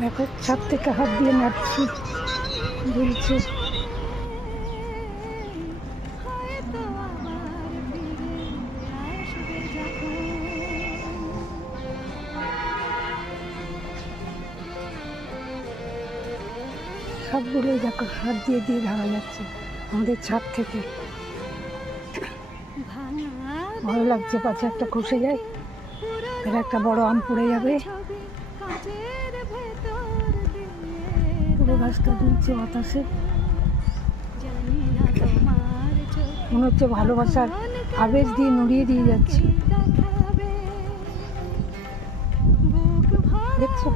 দেখো ছাদ থেকে হাত দিয়ে নাচছি, দুলছে। সবগুলোই দেখো হাত দিয়ে দিয়ে ধরা যাচ্ছে আমাদের ছাদ থেকে। ভালো লাগছে, পাছে একটা খসে যায়, তাহলে একটা বড় আম পড়ে যাবে। পুরো গাছটা দুলছে বাতাসে, মনে হচ্ছে ভালোবাসার আবেশ দিয়ে নড়িয়ে দিয়ে যাচ্ছে। দেখছো,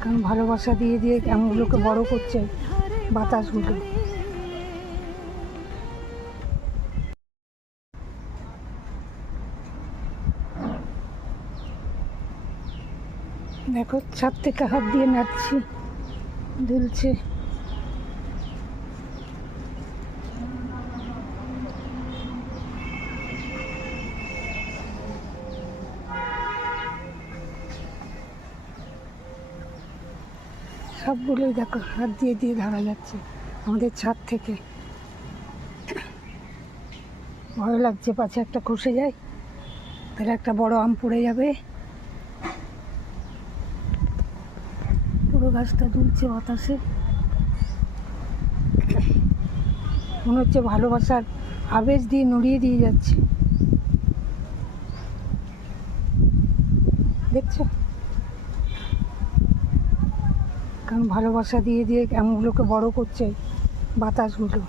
কারণ ভালোবাসা দিয়ে দিয়ে আমগুলোকে বড় করছে বাতাসগুলো। দেখো ছাদ থেকে হাত দিয়ে নাচছি, দুলছে। সবগুলোই দেখো হাত দিয়ে দিয়ে ধরা যাচ্ছে আমাদের ছাদ থেকে। ভালো লাগছে, পাছে একটা খসে যায়, তাহলে একটা বড় আম পড়ে যাবে। পুরো গাছটা দুলছে বাতাসে, মনে হচ্ছে ভালোবাসার আবেশ দিয়ে নড়িয়ে দিয়ে যাচ্ছে। দেখছো, কারণ ভালোবাসা দিয়ে দিয়ে আমগুলোকে বড় করছে বাতাসগুলো।